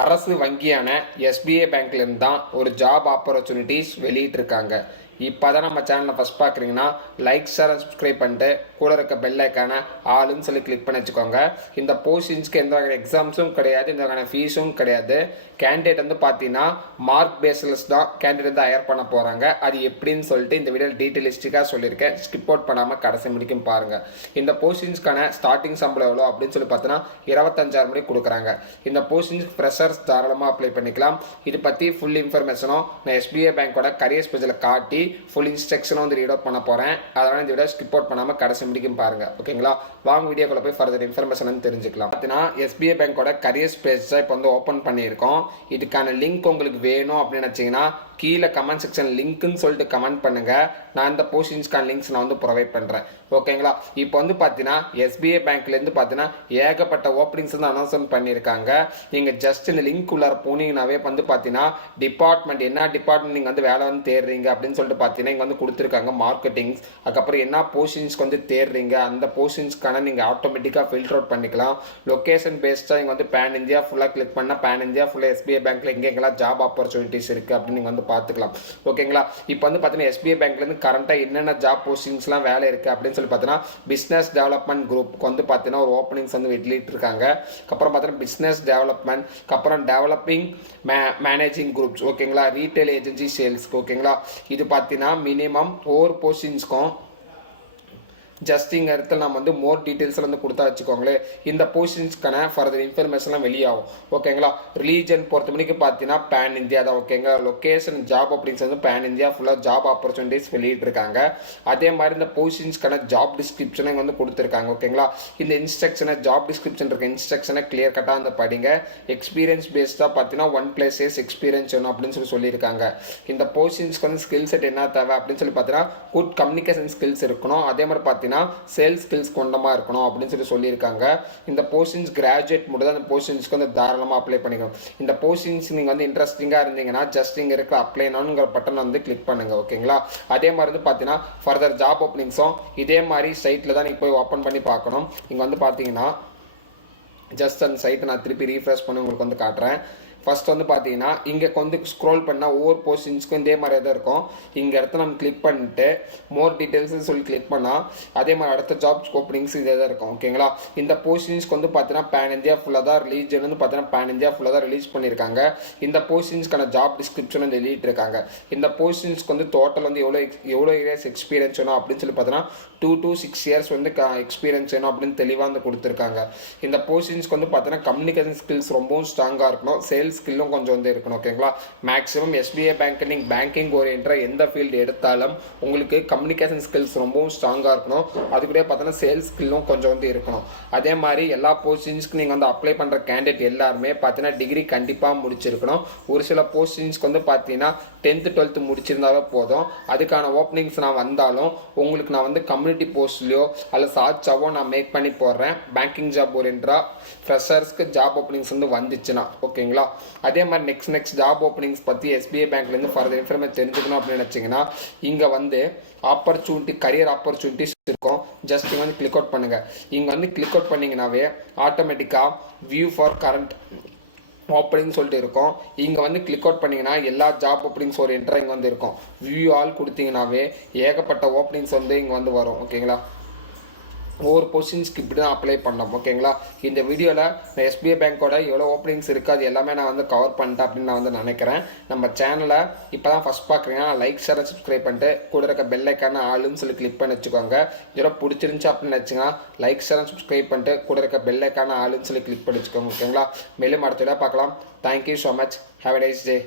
அரசு வங்கியான எஸ்பிஐ பேங்க்லேருந்து தான் ஒரு ஜாப் ஆப்பர்ச்சுனிட்டிஸ் வெளியிட்டிருக்காங்க. இப்போ தான் நம்ம சேனலை ஃபஸ்ட் பார்க்குறீங்கன்னா லைக் ஷேர் அண்ட் சப்ஸ்கிரைப் பண்ணிட்டு கூட இருக்க பெல் ஐக்கான ஆளுன்னு சொல்லி கிளிக் பண்ணி வச்சுக்கோங்க. இந்த போஸ்டிங்ஸ்க்கு எந்த வகையான எக்ஸாம்ஸும் கிடையாது, எந்த வகையான ஃபீஸும் கிடையாது. கேண்டிடேட் வந்து பார்த்தீங்கன்னா மார்க் பேஸில் தான் கேண்டிடேட் வந்து ஹையர் பண்ண போகிறாங்க. அது எப்படின்னு சொல்லிட்டு இந்த வீடியோ டீட்டெயிலிஸ்டிக்காக சொல்லியிருக்கேன். ஸ்கிப் அவுட் பண்ணாமல் கடைசி முடிக்கும் பாருங்கள். இந்த போஸ்டிங்ஸ்க்கான ஸ்டார்டிங் சம்பளம் எவ்வளோ அப்படின்னு சொல்லி பார்த்தோன்னா 25,000 முறை கொடுக்குறாங்க. இந்த போஸ்டிங்ஸ்க்கு ஃப்ரெஷர்ஸ் தாராளமாக அப்ளை பண்ணிக்கலாம். இது பற்றி ஃபுல் இன்ஃபர்மேஷனும் நான் எஸ்பிஐ பேங்கோட கரியர் பேஜில் காட்டி ஃபுல் இன்ஸ்ட்ரக்ஷனும் வந்து ரீட் அவுட் பண்ண போகிறேன். அதனால் இந்த வீடியோ ஸ்கிப் அவுட் பண்ணாமல் கடைசி முடிக்கும் பாருங்கள். ஓகேங்களா, வாங்க வீடியோக்குள்ள போய் ஃபர்தர் இன்ஃபர்மேஷன் தெரிஞ்சுக்கலாம். பார்த்தீங்கன்னா எஸ்பிஐ பேங்கோட கரியர்ஸ் பேஜ் தான் இப்போ வந்து ஓப்பன் பண்ணியிருக்கோம். இதுக்கான லிங்க் உங்களுக்கு வேணும் அப்படின்னு நினச்சிங்கன்னா கீழே கமெண்ட் செக்ஷன் லிங்க்குன்னு சொல்லிட்டு கமெண்ட் பண்ணுங்கள். நான் இந்த போஸ்டிங்ஸ்க்கான லிங்க்ஸ் நான் வந்து ப்ரொவைட் பண்ணுறேன். ஓகேங்களா, இப்போ வந்து பார்த்தீங்கன்னா எஸ்பிஐ பேங்க்லேருந்து பார்த்தீங்கன்னா ஏகப்பட்ட ஓப்பனிங்ஸ் வந்து அனௌன்ஸ்மெண்ட் பண்ணியிருக்காங்க. நீங்கள் ஜஸ்ட் இந்த லிங்க் உள்ளார போனீங்கன்னாவே வந்து பார்த்தீங்கன்னா டிபார்ட்மெண்ட் என்ன டிபார்ட்மெண்ட் நீங்கள் வந்து வேலை வந்து தேடுறீங்க அப்படின்னு சொல்லிட்டு பார்த்தீங்கன்னா இங்கே வந்து கொடுத்துருக்காங்க மார்க்கெட்டிங்ஸ். அதுக்கப்புறம் என்ன போஸ்டிங்ஸ்க்கு வந்து தேடுறீங்க அந்த போஸ்டிங்ஸ்க்கான நீங்கள் ஆட்டோமேட்டிக்காக ஃபில்டர் அவுட் பண்ணிக்கலாம். லொக்கேஷன் பேஸ்டாக இங்கே வந்து பேன் இந்தியா ஃபுல்லாக கிளிக் பண்ணால் பேன் இந்தியா ஃபுல்லாக எஸ்பிஐ பேங்க்கில் எங்கெங்கெல்லாம் ஜாப் ஆப்பர்ச்சுனிட்டிஸ் இருக்குது அப்படின்னு நீங்கள் வந்து பார்த்துக்கலாம். ஓகேங்களா, இப்போ வந்து பார்த்தீங்கன்னா எஸ்பிஐ பேங்க்லேருந்து கரண்ட்டாக என்னென்ன ஜாப் போஸ்டிங்ஸ்லாம் வேலை இருக்குது அப்படின்னு சொல்லி பார்த்தீங்கன்னா பிஸ்னஸ் டெவலப்மெண்ட் குரூப்க்கு வந்து பார்த்தீங்கன்னா ஒரு ஓப்பனிங்ஸ் வந்து வெளியிட்டிருக்காங்க. அப்புறம் பார்த்தீங்கன்னா பிஸ்னஸ் டெவலப்மெண்ட், அப்புறம் டெவலப்பிங் மேனேஜிங் குரூப்ஸ். ஓகேங்களா, ரீட்டைல் ஏஜென்சி சேல்ஸ்க்கு. ஓகேங்களா, இது பார்த்தீங்கன்னா மினிமம் ஒவ்வொரு போஸ்டிங்ஸ்க்கும் ஜஸ்ட் இங்கே இடத்துல நம்ம வந்து மோர் டீட்டெயில்ஸ் வந்து கொடுத்தா வச்சுக்கோங்களேன். இந்த போஸ்டிங்ஸ்க்கான ஃபர்தர் இன்ஃபர்மேஷன்லாம் வெளியாகும். ஓகேங்களா, ரிலீஜன் பொறுத்த மணிக்கு பார்த்தீங்கன்னா பேன் இந்தியா தான். ஓகேங்களா, லொக்கேஷன் ஜாப் அப்படின்ஸ் வந்து பேன் இந்தியா ஃபுல்லாக ஜாப் ஆப்பர்ச்சுனிட்டிஸ் வெளியிட்டிருக்காங்க. அதே மாதிரி இந்த போஸ்டிங்ஸ்க்கான ஜாப் டிஸ்கிரிப்ஷனை இங்கே வந்து கொடுத்துருக்காங்க. ஓகேங்களா, இந்த இன்ஸ்ட்ரக்ஷனை ஜாப் டிஸ்கிரிப்ஷன் இருக்க இன்ஸ்ட்ரக்ஷனை கிளியர் கட்டாக வந்து படிங்க. எக்ஸ்பீரியன்ஸ் பேஸ்டாக பார்த்தீங்கன்னா 1+ years எக்ஸ்பீரியன்ஸ் வேணும் அப்படின்னு சொல்லியிருக்காங்க. இந்த போஸ்டிங்ஸ்க்கு வந்து ஸ்கில் செட் என்ன தேவை அப்படின்னு சொல்லி பார்த்தீங்கன்னா குட் கம்யூனிகேஷன் ஸ்கில்ஸ் இருக்கணும். அதே மாதிரி பார்த்தீங்கன்னா சேல்ஸ் ஸ்கில்ஸ் கொண்டமா இருக்கணும் அப்படின்னு சொல்லியிருக்காங்க. இந்த போஸ்டிங்ஸ் கிராஜுவேட் மட்டும் தான் இந்த போஸ்டிங்ஸ்க்கு வந்து தாராளமாக அப்ளை பண்ணிக்கணும். இந்த போஸ்டிங்ஸ் நீங்கள் வந்து இன்ட்ரெஸ்டிங்காக இருந்தீங்கன்னா ஜஸ்ட் இங்கே இருக்கிற அப்ளை நோங்கிற பட்டன் வந்து கிளிக் பண்ணுங்க. ஓகேங்களா, அதே மாதிரி வந்து பார்த்தீங்கன்னா ஃபர்தர் ஜாப் ஓப்பனிங்ஸும் இதே மாதிரி சைட்டில் தான் நீங்கள் போய் ஓப்பன் பண்ணி பார்க்கணும். இங்கே வந்து பார்த்தீங்கன்னா ஜஸ்ட் அந்த சைட்டை நான் திருப்பி ரீஃப்ரெஷ் பண்ணி உங்களுக்கு வந்து காட்டுறேன். ஃபர்ஸ்ட் வந்து பார்த்தீங்கன்னா இங்கே வந்து ஸ்க்ரோல் பண்ணால் ஒவ்வொரு போஸ்டிங்ஸ்க்கும் இதே மாதிரியே தான் இருக்கும். இங்கே இடத்த நம்ம கிளிக் பண்ணிட்டு மோர் டீட்டெயில்ஸ்னு சொல்லி கிளிக் பண்ணால் அதே மாதிரி அடுத்த ஜாப் ஓப்பனிங்ஸ் இதே தான் இருக்கும். ஓகேங்களா, இந்த போஸ்டிங்ஸ்க்கு வந்து பார்த்தீங்கன்னா பேன் இந்தியா ஃபுல்லாக தான் ரிலீஜன் வந்து பார்த்தீங்கன்னா பேன் இந்தியா ஃபுல்லாக தான் ரிலீஸ் பண்ணியிருக்காங்க. இந்த போஸ்டிங்ஸ்க்கான ஜாப் டிஸ்கிரிப்ஷன் வந்து வெளியிட்டிருக்காங்க. இந்த போஸ்டிங்ஸ்க்கு வந்து டோட்டல் வந்து எவ்வளோ இயர்ஸ் எக்ஸ்பீரியன்ஸ் வேணும் அப்படின்னு சொல்லி பார்த்தீங்கன்னா 2 to 6 years வந்து எக்ஸ்பீரியன்ஸ் வேணும் அப்படின்னு தெளிவாக வந்து கொடுத்துருக்காங்க. இந்த போஸ்டிங்ஸ்க்கு வந்து பார்த்தீங்கன்னா கம்யூனிகேஷன் ஸ்கில்ஸ் ரொம்பவும் ஸ்ட்ராங்காக இருக்கணும். சேல்ஸ் ஸ்கில்லும் கொஞ்சம் வந்து இருக்கணும். ஓகேங்களா, மேக்ஸிமம் எஸ்பிஐ பேங்க் நீங்கள் பேங்கிங் ஓரியன்டாக எந்த ஃபீல்டு எடுத்தாலும் உங்களுக்கு கம்யூனிகேஷன் ஸ்கில்ஸ் ரொம்பவும் ஸ்ட்ராங்காக இருக்கணும். அதுக்கூட பார்த்தீங்கன்னா சேல்ஸ் ஸ்கில்லும் கொஞ்சம் வந்து இருக்கணும். அதே மாதிரி எல்லா போஸ்டிங்ஸ்க்கு நீங்கள் வந்து அப்ளை பண்ணுற கேண்டிடேட் எல்லாருமே பார்த்தீங்கன்னா டிகிரி கண்டிப்பாக முடிச்சிருக்கணும். ஒரு சில போஸ்டிங்ஸ்க்கு வந்து பார்த்தீங்கன்னா 10th 12th முடிச்சிருந்தாவே போதும். அதுக்கான ஓப்பனிங்ஸ் நான் வந்தாலும் உங்களுக்கு நான் வந்து கம்யூனிட்டி போஸ்ட்லையோ அல்ல சாட்சாவோ நான் மேக் பண்ணி போடுறேன். பேங்கிங் ஜாப் ஓரியன்டாக ஃப்ரெஷர்ஸ்க்கு ஜாப் ஓப்பனிங்ஸ் வந்து வந்துச்சுன்னா. ஓகேங்களா, அதே மாதிரி நெக்ஸ்ட் ஜாப் ஓப்பனிங்ஸ் பற்றி எஸ்பிஐ பேங்க்லேருந்து ஃபர்தர் இன்ஃபர்மேஷன் தெரிஞ்சுக்கணும் அப்படின்னு நினச்சிங்கன்னா இங்கே வந்து ஆப்பர்ச்சுனிட்டி கரியர் ஆப்பர்ச்சுனிட்டிஸ் இருக்கும். ஜஸ்ட் இங்கே வந்து கிளிக் அவுட் பண்ணுங்கள். இங்கே வந்து கிளிக் அவுட் பண்ணிங்கனாவே ஆட்டோமேட்டிக்காக வியூ ஃபார் கரண்ட் ஓப்பனிங் சொல்லிட்டு இருக்கும். இங்கே வந்து கிளிக் அவுட் பண்ணிங்கன்னா எல்லா ஜாப் ஓப்பனிங்ஸ் ஒரு என்ட்ரு இங்கே வந்து இருக்கும். வியூ ஆல் கொடுத்தீங்கன்னாவே ஏகப்பட்ட ஓப்பனிங்ஸ் வந்து இங்கே வந்து வரும். ஓகேங்களா, ஒவ்வொரு போஸ்டிங்ஸ்க்கு இப்படி தான் அப்ளை பண்ணோம். ஓகேங்களா, இந்த வீடியோவில் நான் எஸ்பிஐ பேங்க்கோட எவ்வளோ ஓப்பனிங்ஸ் இருக்குது அது எல்லாமே நான் வந்து கவர் பண்ணிட்டேன் அப்படின்னு நான் வந்து நினைக்கிறேன். நம்ம சேனலை இப்போ தான் ஃபஸ்ட் பார்க்குறீங்கன்னா லைக் ஷேர் சப்ஸ்கிரைப் பண்ணிட்டு கூட இருக்க பெல் ஐக்கான ஆளுன்னு சொல்லி கிளிக் பண்ணி வச்சுக்கோங்க. இதெல்லாம் பிடிச்சிருந்துச்சு அப்படின்னு நினச்சிங்கன்னா லைக் ஷேர் சப்ஸ்கிரைப் பண்ணிட்டு கூட இருக்க பெல் ஐக்கான ஆளுன்னு சொல்லி கிளிக் பண்ணி வச்சுக்கோங்க. ஓகேங்களா, மேலும் அடுத்த வீடியோ பார்க்கலாம். Thank you so much. Have a nice day.